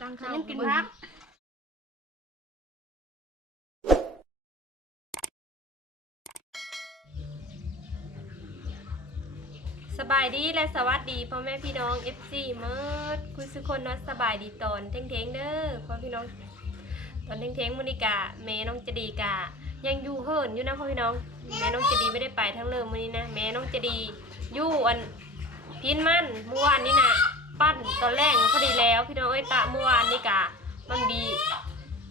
ตั้งฉันข้าวยังกินพักสบายดีและสวัสดีพ่อแม่พี่น้อง FC เมิดคุยสุคนเนาะสบายดีตอนเท่งๆเด้อพ่อพี่น้อง ตอนเท่งๆมุนิกาแม่น้องจะดีกายังอยู่เฮิรนอยู่นะพ่อพี่น้องแม่น้องจะดีไม่ได้ไปทั้งเริ่มมื้อนี้นะแม่น้องจะดีอยู่อันพินมันเมื่อวานนี้นะ ปั้นตอนแรกพอดีแล้ว พี่น้องเอ้ตะเมื่อวานนี่กะมันมี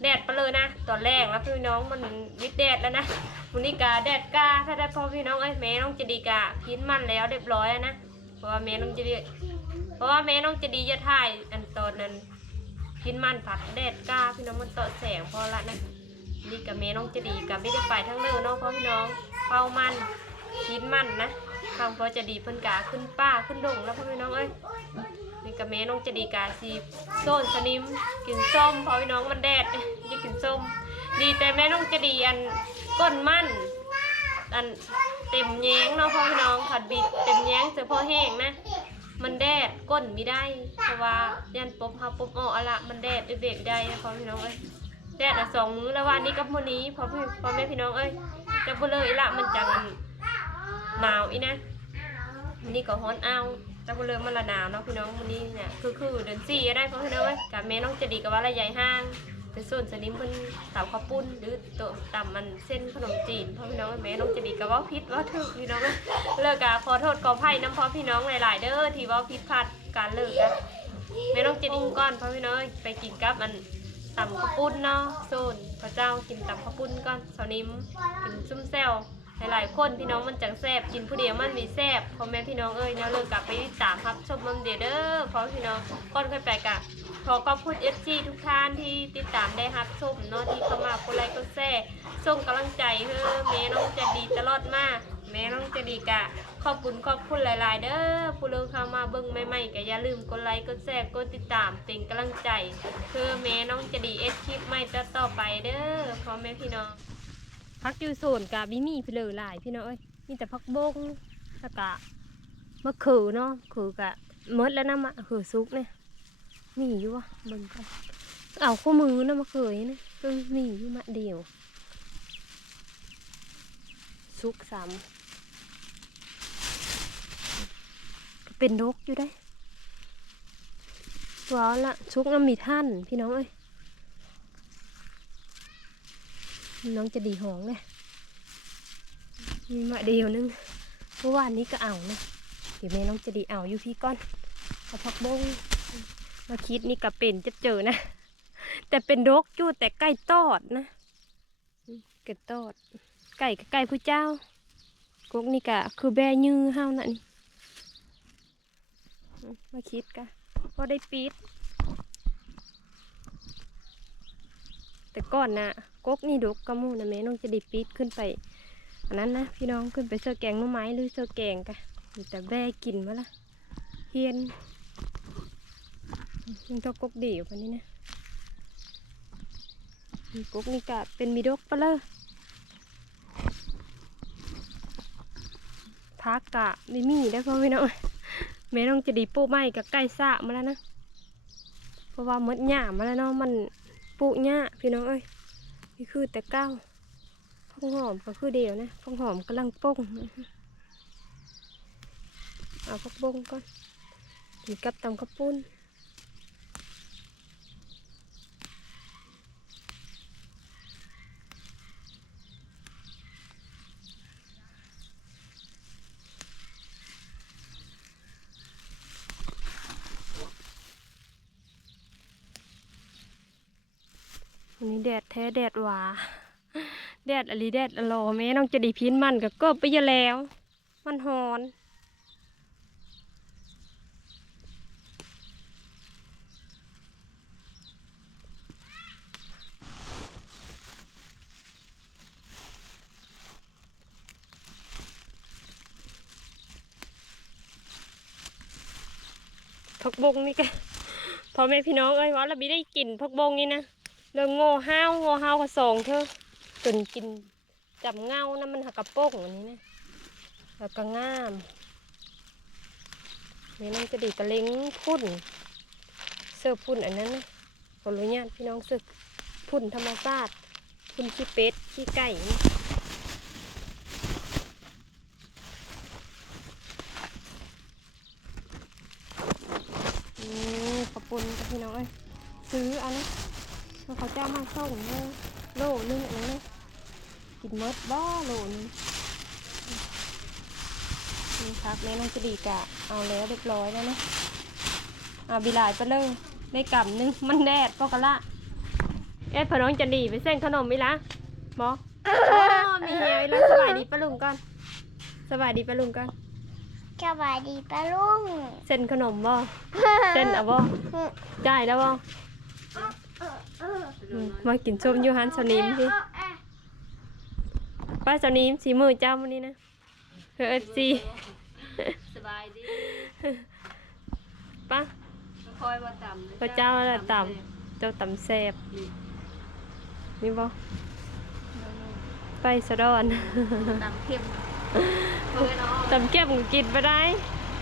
แดดไปเลยนะตอนแรกแล้วพี่น้องมันวิดแดดแล้วนะมุนิกาแดดกาถ้าได้พอพี่น้องเอ้แม่น้องจะดีกะพินมันแล้วเรียบร้อยนะเพราะว่าแม่น้องจะดีเพราะว่าแม่น้องจะดีจะถ่ายอันตอนนั้นพินมันผัดแดดกล้าพี่น้องมันต่อแสงพอละนะนี่กับแม่น้องจะดีกับไม่ได้ไปทั้งเรื่องเนาะเพราะพี่น้องเฝ้ามันพินมันนะข้างพอจะดีเพิ่นกาขึ้นป้าขึ้นดงแล้วพ่อพี่น้องเอ้ย นี่กับแม่น้องจะดีกาซีโซนสนิมกินส้มเพอพี่น้องมันแดดจะกินส้ม ดีแต่แม่น้องจะดีอันก้นมันอันเต็มแย้งเนาะพ่อพี่น้องผัดบิดเต็มแย้งเจอพ่อแห้งนะ มันแดดก้นไม่ได้ เพราะว่ายันปุ๊บเฮาปุ๊บออกอะละมันแดดเบรกได้นะพ่อพี่น้องเอ้ยแดดอะสองมื้อแล้ววันนี้กับมื้อนี้พ่อพี่พ่อแม่พี่น้องเอ้ยจะบ่เลยละมันจังหนาวอีนะนี้ก็ฮ้อนเอา จะบ่เลยมันละหนาวเนาะพี่น้องมื้อนี้เนี่ยคือคือเดือน4ได้พ่อพี่น้องเอ้ยกับแม่น้องจะดีกับว่าระยายห้างเป็นส่วนสนิมเพิ่นต่าข้าวปุ้นหรือตัวตำมันเส้นขนมจีนพ่อพี่น้องเอ้ยแม่น้องจะดีกับว่าพิษว่าถึกพี่น้องเลิกอะขอโทษขออภัยน้ำพ่อพี่น้องหลาย ๆ เด้อที่ว่าผิดพลาดการเลิกอะไม่ต้องกินก้อนพ่อพี่น้องไปกินกับมันตำข้าวปุ้นเนาะโซนพระเจ้ากินตำข้าวปุ้นก่อนสาวนิมกินซุ่มแซว หลายๆคนพี่น้องมันจังแซบกินผู้เดียวมันมีแซบพ่อแม่พี่น้องเอ้ยแนวเลิกกลับไปติดตามครับชมมันเดียเด้อพ่อพี่น้องก่อนเคยไปกะขอขอบคุณเอฟซีทุกท่านที่ติดตามได้ครับชมเนาะที่เข้ามากดไลค์กดแชร์ส่งกำลังใจเฮ้อแม่น้องจะดีตลอดมาแม่น้องจะดีกะขอบคุณขอบคุณหลาย ๆ เด้อผู้เลิกเข้ามาเบิ่งใหม่ๆก็อย่าลืมกดไลค์กดแชร์กดติดตามเป็นกำลังใจเพื่อแม่น้องจะดีเอ็ดคลิปใหม่ต่อไปเด้อพ่อแม่พี่น้อง พักอยู่โซนกะบิมีพี่เลยหลายพี่น้องเอ้ยมีแต่พักบงแล้วกะมะเขือเนาะขือกะเมดแล้วนะมะเขือซุกเนี่ยมีอยู่วะเบิ่งกันเอาข้อมือนะมะเขือนี่นะเออมีอยู่มะเดียวซุกซ้ำเป็นดกอยู่ได้ว้าวละชุกน้ำมีท่านพี่น้องเอ้ย น้องจะดีหองเลยมีมาเดียวนึงเมื่อวานนี้ก็เอานะเดี๋ยวแม่น้องจะดีเอาอยู่พี่ก้อนเอาพักบงมาคิดนี่ก็เป็นจะเจอนะ แต่เป็นดกอยู่แต่ใกล้ตอดนะเกิดตอดไก่กับไก่ผู้เจ้ากกนี่กะคือแบยื้อเฮานั่นนี่อืมมาคิดกะพอได้ปีดแต่ ก่อนนะกกนี่ดกกระมูนะแม่น้องจะด้ปีดขึ้นไป อันนั้นนะพี่น้องขึ้นไปเสื้อแกงหน้ำไม้หรือเสื้อแกงกะมีแต่แบกินมาละเฮียนยังต้องกกเดี่ยวพันนี้นะมีกกนี่กะเป็นมีดกปะเลยพักกะไม่มีได้พ่อพี่น้องแม่น้องจะดีปูไม้กับไก่สะมาแล้วนะเพราะว่าหมดหญ้ามาแล้วเนาะมัน ปลูกหญ้าพี่น้องเอ้ยนี่คือแต่เก้าข้าวหอมก็คือเดียวนะข้าวหอมกำลังป่งเอาพักบงก่อนกินกับตำข้าวปุ้น วันนี้แดดแท้แดดหวาแดดอะไรแดดอลอแม่น้องจะดีพินมันก็กบไปเยอะแล้ว มันหอนพักบงนี่ก็พ่อแม่พี่น้องเอ้ยว่าเราไม่ได้กินพักบงนี่นะ เรื่องโง่ห้าวโง่ห้าวก็ส่งเธอจนกินจับเงานะมันหักกระโปงอันนี้นะแล้วก็งามแม่น้องจะดีตะเล็งพุ่น เสื้อพุ่นอันนั้นนะขออนุญาตพี่น้องสึกพุ่นธรรมชาติพุ่นขี้เป็ดขี้ไก่นี่อืมขอบคุณพี่น้องเอ้ยซื้ออันนี้ เขาเจ้ามาส่งเนี่ยโลนึงอันนี้นะกินเมดบ้าโลนึงนี่ครับแม่น้องจะดีกะเอาแล้วเรียบร้อยแล้วนะเอาบิลายไปเลยได้กำนึงมันแดดก็กะละเอ๊ะพอน้องจะดีไปเส้นขนมไหมล่ะบออ๋อมีเฮียแล้วสบายดีปะลุงก่อนสบายดีปะลุงก่อนสวัสดีป้าลุงเส้นขนมบ่เส้นเอาบ่ได้แล้วบ่อื มมากินส้มอยูฮันสนิมพี่ป้าสนิมสีมือเจ้าวันนี้นะเฮ้ยซีสบายดีป้าคอยว่าต่ำพระเจ้าละต่ำเจ้าต่ำแซบนี่บ่ไปสะดอนต่ำเข้มเพื่อนเนาะต่ำเข้มก็กินไปได้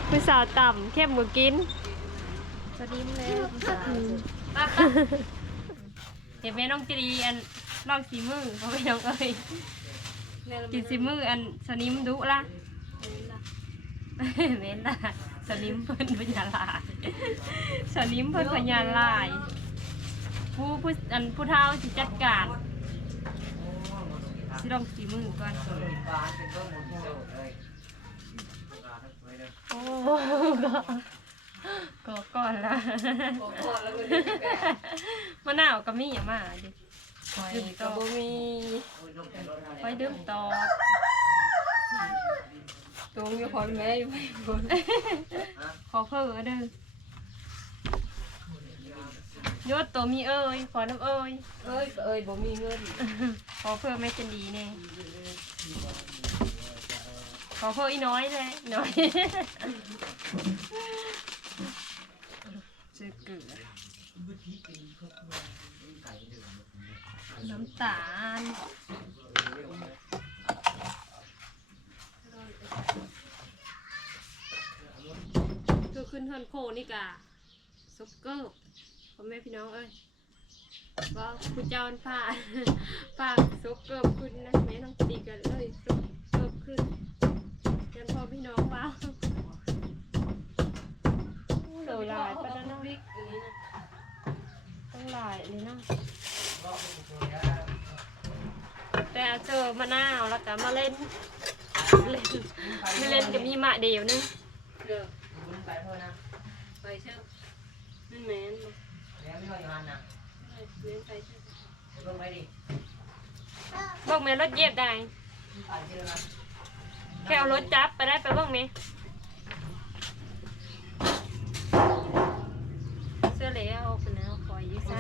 ผู้สาวต่ำเข้มก็กินสวัสดีมึงแล้วคุณสาวป้าป้า เห็นแม่น้องจีดีอันลองสีมือเขาไม่น้องเอ้ยกินสีมืออันสนิมดุละเว้นละสนิมเพิ่นพญาลายสนิมเพิ่นพญาลาย ผู้ผู้อันผู้เฒ่าสิจัดการสิลองสีมือก่อนโอ้ ก็ก่อนละมะนาวก็มีอย่ามาดิดื่มต่อมีไปดื่มต่อตรงอยู่คอยแม่อยู่ไม่บนขอเพิ่มเด้อโยศตัวมีเอ้ยขอน้ำเอ้ยเอ้ยเอ้ยบ่มีเงินขอเพิ่มไม่จันดีแน่ขอเพิ่มอีน้อยเลยน้อยเจอเกลือ น้ำตาลคือขึ้นท่อนโคนี่กะซุปเกอร์พ่อแม่พี่น้องเอ้ยว่าคุณเจ้ามันผ่าฝากซุปเกิบขึ้นนะแม่ต้องตีกันเลย มาเล่นเล่นไม่เล่นก็มีหมาเดียวนึงเด้อไปเชื่อนั่นแม่นบ่แล้วไม่รออยู่หันนะเล่นไปเถอะลงไปดิบอกแม่รถเหยียบได้ ไปเชื่อนะแค่เอารถจับไปได้ไปบ้างไหมเสื้อเหลืองเป็นแล้วคอยอยืดไส้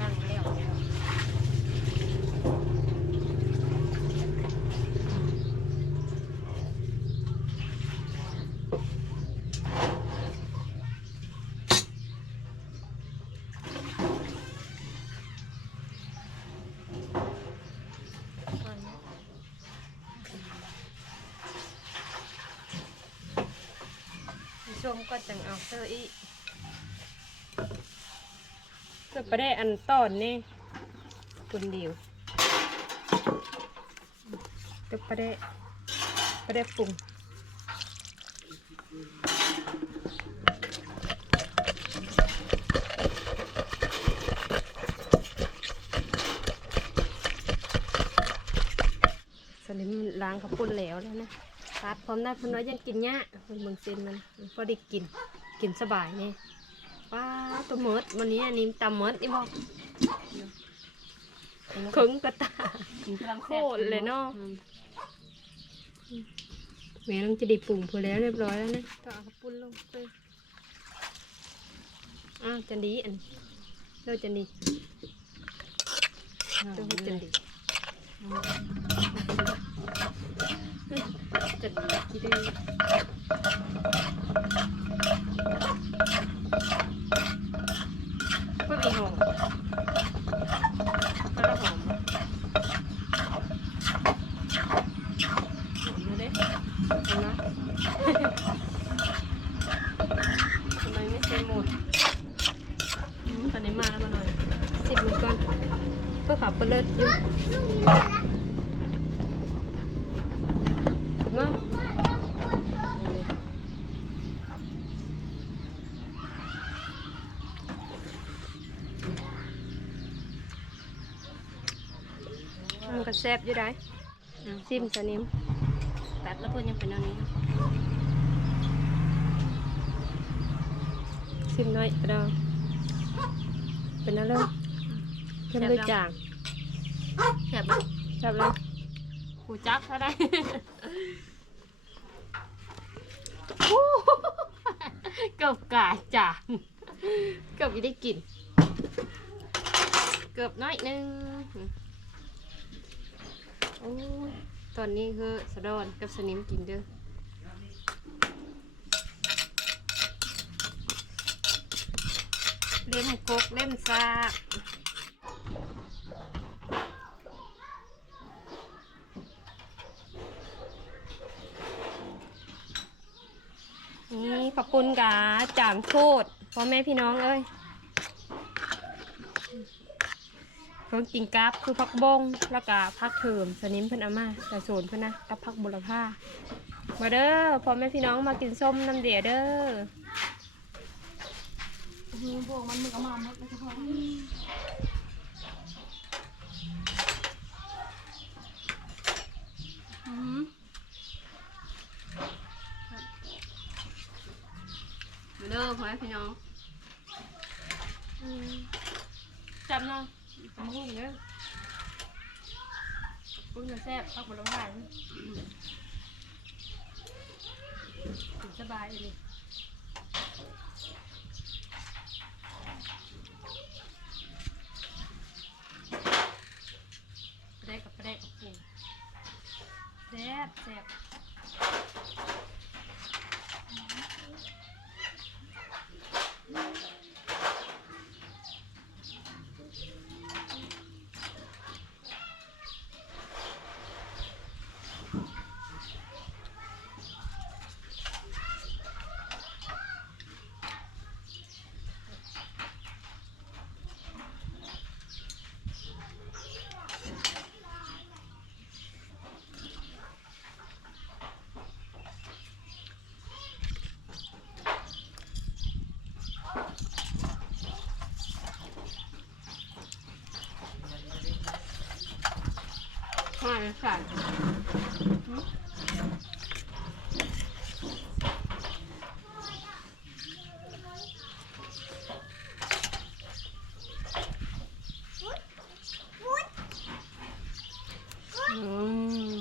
นั่งแล้วแล้วช มก็จังเอาเสื้ออีเสื้อไปได้อันตอนนี่คนเดียวเสื้อไปได้ไปได้ปรุงสลิมล้างข้าวปุ้นแล้วแล้วนะ ตัดพร้อมได้พอน้อยยังกินเนี้ยมันเบิ่งเส้นมันพอได้กินกินสบายเนี่ยว้าตัวมดวันนี้อันนี้ตำมดนี่บอกขึงกระตาโคตรเลยเนาะแม่ต้องจะไดีปรุงพอแล้วเรียบร้อยแล้วนะก็เอาข้าวปุ้นลงไปอ้าวจันดีอันเลิกจันดีเลิกจันดี จันดีกี่ดื้อเพื่อมีหอมแล้วหอมดูดิเห็นไหม ทำไมไม่ใช่หมดอืมตอนนี้ ขับไปเลิศอยู่มามันก็แซ่บอยู่ได้ซิมสนิมแป๊บแล้วเพื่อนยังเป็นอันนี้ซิมน้อยก็ได้เป็นอะไรเข้มด้วยจางแซ่บเลยแซ่บเลยกูจักเท่าได้เกือบกาจานเกือบไม่ได้กิน เกือบน้อยหนึงโอ้ยตอนนี้คือสะดอนกับสนิมกินเด้อเล่มกกเล่มซากนี่ขอบคุณกาจามโคตรพ่อแม่พี่น้องเอ้ย เขากินกราฟคือพักบงแล้วก็พักเถิมสนิมเพิ่นเอามาแต่โซนเพิ่นนะกับพักบุรพามาเด้อพ่อแม่พี่น้องมากินส้มน้ำเดียเด้อพวกมันมึงเอามาหมดแล้วเฉพาะอืมมาเด้อพ่อแม่พี่น้องจับเนาะ มุ้งเด้อหุ้งจะแซ่บพักบุรพากินสบายเลย แซ่บกับแซ่บกับปูแซ่บแซ่บมาเลย ค่ะอืม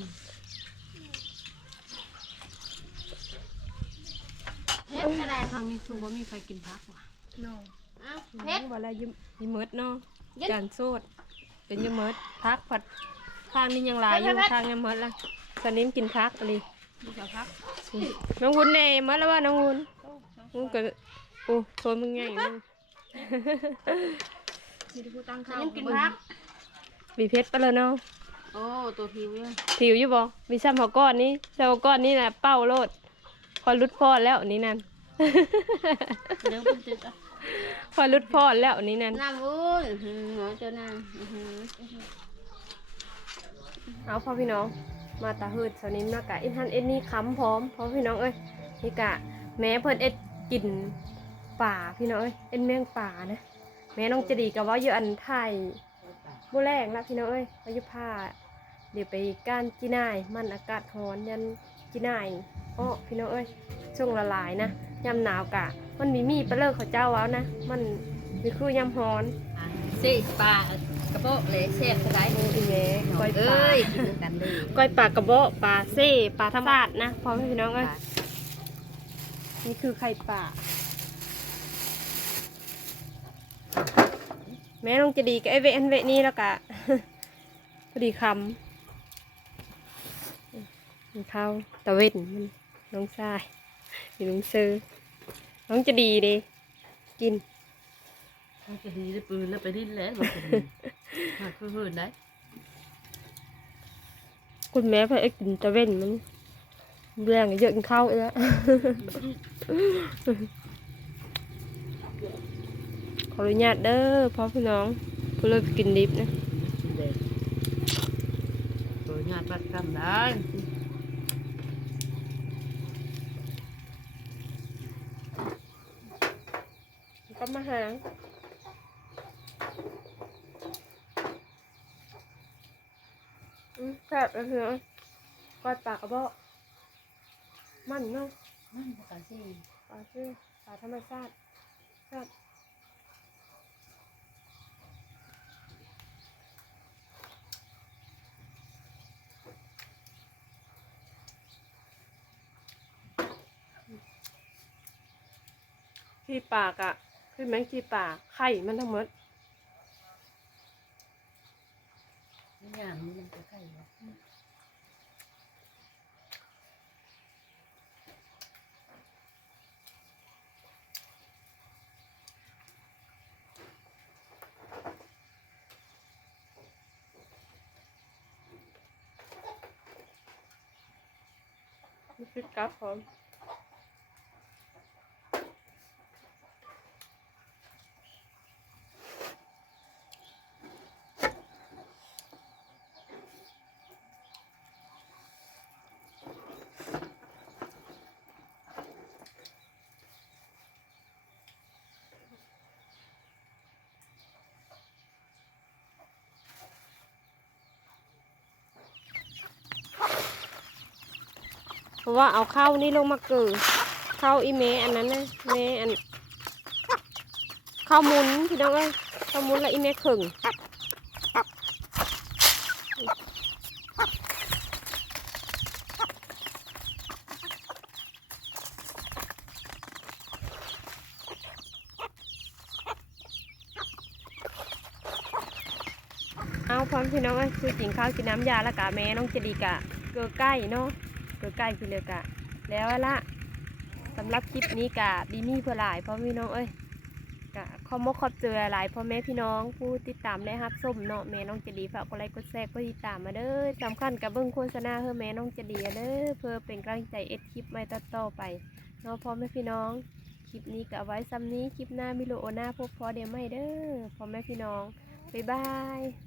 เฮ็ดอะไรครั้งนี้คือว่ามีใครกินพักว่ะน้องอ้าวเฮ็เฮ็ดดวันละยิ้มยิ้มเมิดเนาะยิ้มจานโซดเป็นยิ้มเมิดพักผัด ข้างนี้ยังหลายอยู่ข้างยังเมิดละสนิมกินพักอะไรมีแต่พักน้องวุ้นเน่เมิดแล้วว่าน้องวุ้นวุ้นก็โอ้โซนมึงไงมึงมีแต่ผู้ตั้งข้าวกินพักมีเพชรไปเลยเนาะโอ้ตัวผิวยังผิวอยู่บ่มีซ้ำหัวก้อนนี้ซ้ำหัวก้อนนี้น่ะเป้าโลด พอรุดพอดแล้วนี่นั่นเดี๋ยวเป็นตึกอะพอรุดพอดแล้วนี่นั่นน้ำวุ้นอื้อหือหมอเจ้านางอื้อหือ เอาพ่อพี่น้องมาตาหืดสนิมนะกะอินทันเอ็นนี่ค้ำพร้อมพ่อพี่น้องเอ้ยนี่กะแม่เพิ่นเอ็ดกินป่าพี่น้องเอ้ยเอ็นเมงป่านะแม่น้องจะดีกับว่าอยู่อันไทยบุแรงละพี่น้องเอ้ยอายุผ้าเดี๋ยวไปก้านจีน่ายมันอากาศร้อนยันจีน่ายอ้อพี่น้องเอ้ยช่วงละลายนะยามหนาวกะ มันมีมีดไปเลิกเขาเจ้าว้าวนะ มันมีคือยามร้อนสิปลา กระโปะเลยเสียบเท่าไหรโอ้ยแม่ก้อยปลาเอ้ยกินกันเลยก้อยปลากระเบาะปลาเซ่ปลาธรรมชาตินะพ่อแม่พี่น้องเอ้ยนี่คือไข่ปลาแม่ลงจะดีกับไอเวอันเวนี่แล้วกะพอดีคำมันเข้าตะเวนมันน้องชายมีน้องซื้อน้องจะดีเดีกิน จะดีได้ปืนแล้วไปดิ้นแล้วบอกจะดีมา คือหื่นได้คุณแม่พอไอ้กินตะเวนมันแรงเยอะกินข้าวอีกแล้วขออนุญาตเด้อพ่อพี่น้องผู้เลิกกินดิบนะแดทำได้ก็มาหางอืม แซ่บเลยเพื่อก้อยปลากระบอกมันเนาะมันภาษาซีปลาชื่ปลาธรรมชาติแซ่บที่ปากอะคือแมงที่ปากไข่มันทั้งหมดอย่างนี้มันจะใก ล้แล้ว มีพริกกับพร้อม เพราะว่าเอาข้าวนี่ลงมาเกิดข้าวอีเมอันนั้นนะเมอันข้าวมุนพี่น้องเอ้ยข้าวมุนและอีเมขึงเอาพร้อมพี่น้องเอ้ยคือกินข้าวกินน้ำยาละกะแม่น้องเจดีกะเกลือใกล้เนาะ ใกล้พี่เลยกะ แล้วละสำหรับคลิปนี้กะบีมี่เพื่อหลายพ่อพี่น้องเอ้ยกะขอมกขอบเจอหลายพ่อแม่พี่น้องผู้ติดตามและรับส้มเนาะแม่น้องเจดีฝากกดไลค์กดแชร์กดติดตามมาเด้อสำคัญกับเบิ้งโฆษณาเพื่อแม่น้องเจดีเด้อเพื่อเป็นกำลังใจเอ็ดคลิปใหม่ต่อไปเนาะพ่อแม่พี่น้องคลิปนี้กะไว้ซ้ำนี้คลิปหน้ามิโลโอนาพบพอเดียวไม่เด้อพ่อแม่พี่น้องบ๊ายบาย